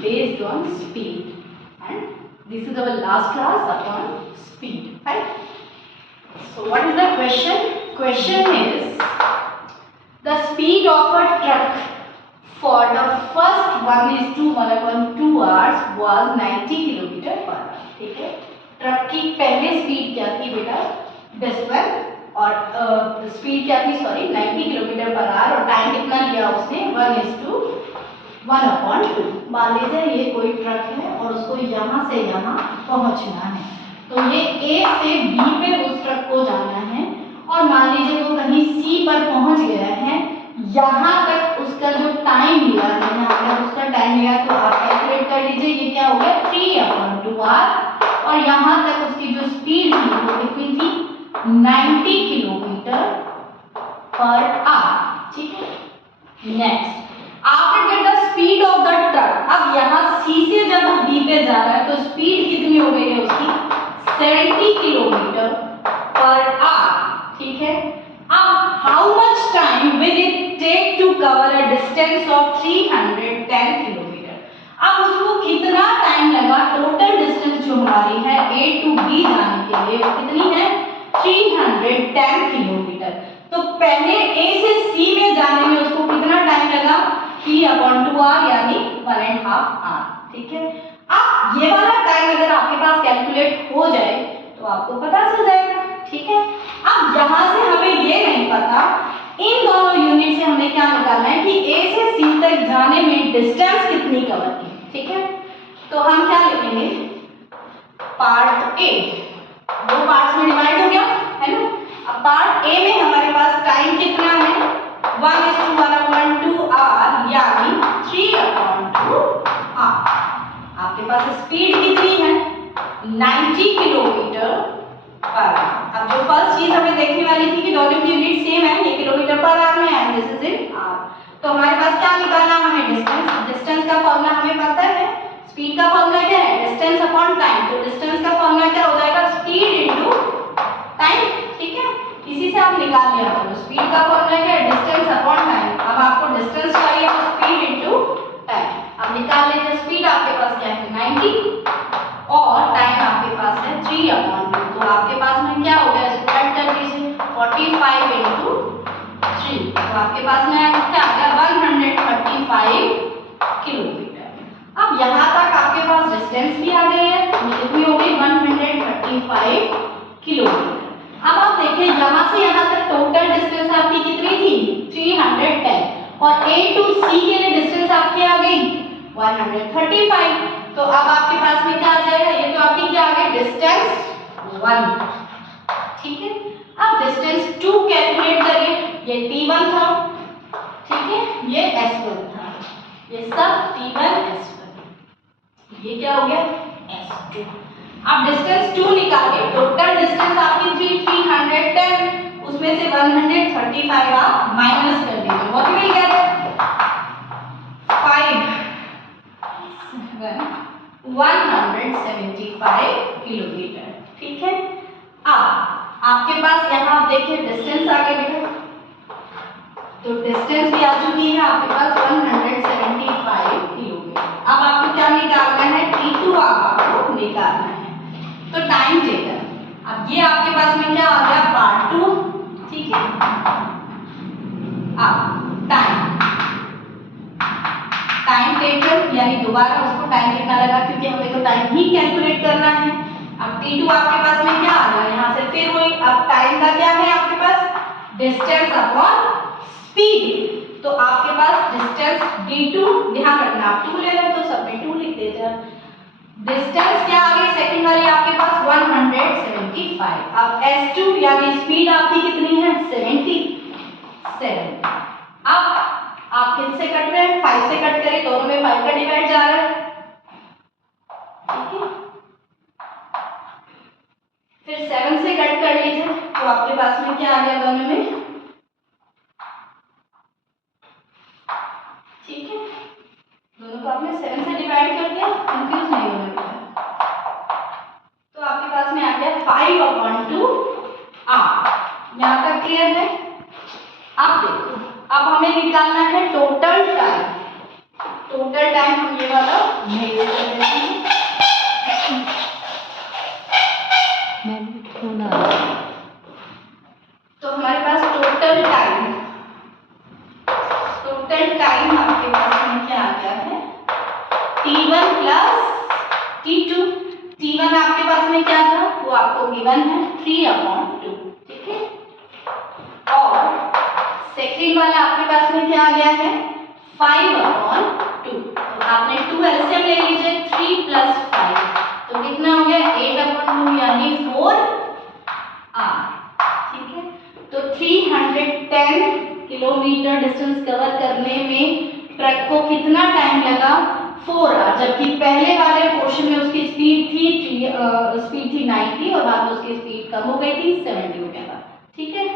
based on speed, and this is our last class upon speed, right? So what is the question? Question is the speed of a truck for the first 1:1 hours was 90 kilometre per our, ठीक है। Truck की पहले speed क्या थी बेटा? This one, और speed क्या थी, सॉरी 90 किलोमीटर पर आवर, और टाइम कितना लिया उसने? 1:1/2। मान लीजिए ये कोई ट्रक है और उसको यहाँ से यहाँ पहुँचना है, तो ये ए से बी पे उस ट्रक को जाना है, और मान लीजिए वो कहीं सी पर पहुँच गया है, यहाँ तक उसका जो टाइम लिया है, यहाँ तक उसका टाइम लिया, तो आप कैलकुलेट कर लीजिए ये क्या हो गया? 3/2r, और यहाँ तक उसकी जो स्पीड थी वो कितनी थी? 90 किलोमीटर पर आवर, ठीक है। Next, after get the speed of the truck, अब यहाँ सी से जब बी पे जा रहा है तो स्पीड कितनी हो गई है उसकी? 70 किलोमीटर पर आवर, ठीक है। अब how much time will it take to cover a distance of 310 kilometre, अब उसको कितना टाइम लगा? टोटल डिस्टेंस जो हमारी है ए टू बी जाने के लिए वो कितनी है? 310 किलोमीटर। तो पहले ए से सी में जाने में उसको कितना टाइम लगा? 3/2r यानी 1.5 आवर, ठीक है। अब ये वाला टाइम अगर आपके पास कैलकुलेट हो जाए तो आपको पता चल जाएगा, ठीक है। अब यहाँ से हमें ये नहीं पता, इन दोनों यूनिट से हमें क्या निकालना है कि ए से सी तक जाने में डिस्टेंस कितनी कवर की, ठीक है। तो हम क्या लिखेंगे? पार्ट ए, दो पार्ट्स में डिवाइड हो गया है ना। अब पार्ट ए में हमारे पास टाइम कितना है? 1:1/2 आवर यानी 3/2 आवर। आपके पास स्पीड कितनी है? 90 किलोमीटर पर आवर। अब जो फर्स्ट चीज हमें देखने वाली थी कि दोनों की यूनिट सेम है, ये किलोमीटर पर आवर में and this is in hour, तो हमारे पास क्या निकालना है? हमें डिस्टेंस। डिस्टेंस का फॉर्मूला हमें पता है, स्पीड का फॉर्मूला क्या है? Distance upon time. तो डिस्टेंस का फॉर्मूला क्या हो जाएगा? स्पीड इनटू टाइम, ठीक है। इसी से आप निकाल लिया करो। स्पीड का फॉर्मूला क्या है? Distance upon time. अब आपको डिस्टेंस चाहिए तो स्पीड इनटू टाइम। अब निकाल लीजिए, स्पीड आपके पास क्या है? 90 और टाइम आपके पास है 3/2, तो आपके पास में क्या हो गया? इसको कट कर दीजिए, 45 × 3, तो आपके पास में क्या आ गया? 135 किलोमीटर। अब यहाँ तक आपके पास डिस्टेंस भी आ गई है, कितनी हो गई? 135 किलोमीटर। अब आप देखिए यहाँ से यहाँ तक टोटल डिस्टेंस आपकी कितनी थी? 310, और ए टू सी के लिए डिस्टेंस आपकी आ गई 135। तो अब आपके पास में क्या आ जाएगा? ये तो आपकी क्या आ गई? डिस्टेंस 1, ठीक है। अब डिस्टेंस 2 कैलकुलेट करिए, ये T1 था, ठीक है, ये S1 था, ये सब T1 S1, ये क्या हो गया? S2। अब डिस्टेंस 2 निकालिए, टोटल डिस्टेंस आपकी थी 310, उसमें से 135 आप माइनस कर दीजिए, व्हाट विल गेट? 175 किलोमीटर, ठीक है। अब आपके पास यहाँ आप देखिए डिस्टेंस आ गया बेटा, तो डिस्टेंस भी आ चुकी है आपके पास 175 किलोमीटर। अब आपको क्या निकालना है? T2 आपको निकालना है, तो टाइम टेकन। अब ये आपके पास में क्या आ गया? पार्ट 2, ठीक है। अब टाइम टेकन यानी दोबारा उसको टाइम कितना लगा, क्योंकि हमें तो टाइम ही कैलकुलेट करना है। अब T2 आपके पास में क्या आ गया? यहाँ से फिर वही, अब टाइम का क्या है आपके पास? डिस्टेंस अपॉन स्पीड, तो आपके पास डिस्टेंस D2, ध्यान रखना आप 2 ले रहे हो तो सब में 2 लिख दीजिए। डिस्टेंस क्या आ गई सेकंड वाली आपके पास? 175। अब S2 यानी स्पीड आपकी कितनी है? 77। अब आप किससे कट रहे हैं? 5 से कट करें, दोनों में 5 का डिवाइड जा रहा है, ठीक है। फिर 7 से कट कर लीजिए, तो आपके पास में क्या आ गया दोनों में? ठीक है, दोनों को आपने 7 से डिवाइड कर दिया, कंफ्यूज नहीं होना बेटा। तो आपके पास में आ गया 5/2 r। यहाँ तक क्लियर है? अब देखो, अब हमें निकालना है total time. Total time time हम ये वाला मेजर कर देते हैं। तो हमारे पास टोटल टाइम आपके पास में क्या आ गया है, T1 प्लस T2। T1 आपके पास में क्या था, वो आपको गिवन है 3/2, ठीक है। और सेकंड वाला आपके पास में क्या आ गया है 5/2। तो आपने 2 एलसीएम ले लीजिए, 3 + 5 तो कितना हो गया 8/2 यानी 4R, ठीक है। तो 310 किलोमीटर डिस्टेंस कवर करने में ट्रक को कितना टाइम लगा 4R, जबकि पहले वाले पोर्शन में उसकी स्पीड थी 90 और बाद में उसकी स्पीड कम हो गई थी 70 हो गया था, ठीक है।